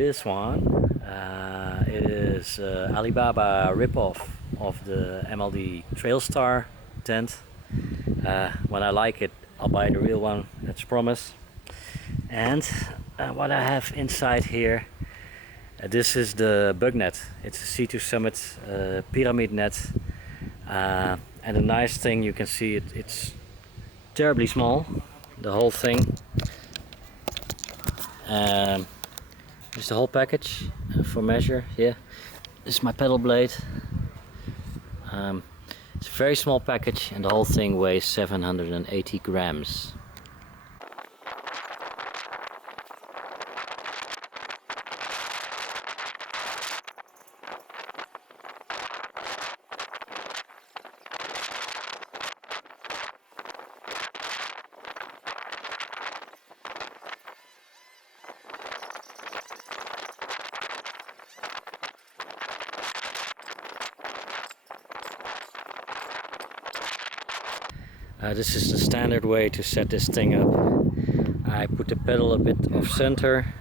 this one, it is Alibaba ripoff of the MLD Trailstar tent. When I like it, I'll buy the real one, that's promise. And what I have inside here, this is the Bugnet. It's a C2 Summit pyramid net. And the nice thing, you can see it's terribly small, the whole thing. This is the whole package for measure. Yeah, this is my pedal blade. It's a very small package and the whole thing weighs 780 grams. This is the standard way to set this thing up. I put the pedal a bit off center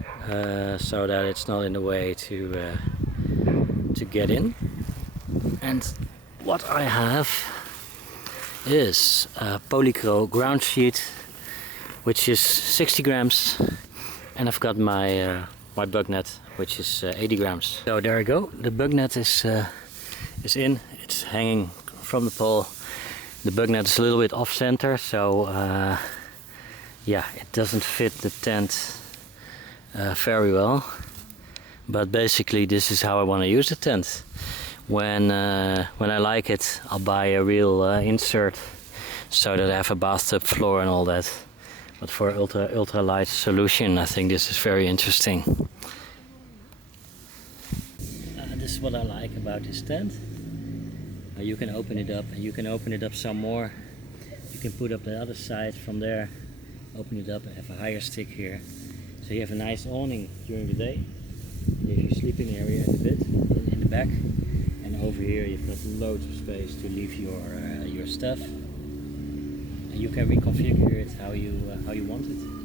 so that it's not in the way to get in. And what I have is a Polycro Groundsheet, which is 60 grams, and I've got my my Bugnet, which is 80 grams. So there we go. The Bugnet is in. It's hanging from the pole. The Bugnet is a little bit off center, so yeah, it doesn't fit the tent very well. But basically, this is how I want to use the tent. When I like it, I'll buy a real insert so that I have a bathtub floor and all that. But for ultralight solution, I think this is very interesting. This is what I like about this tent. You can open it up, and you can open it up some more. You can put up the other side from there, open it up and have a higher stick here. So you have a nice awning during the day. You have your sleeping area in the bed, in the back, and over here you've got loads of space to leave your stuff. And you can reconfigure it how you want it.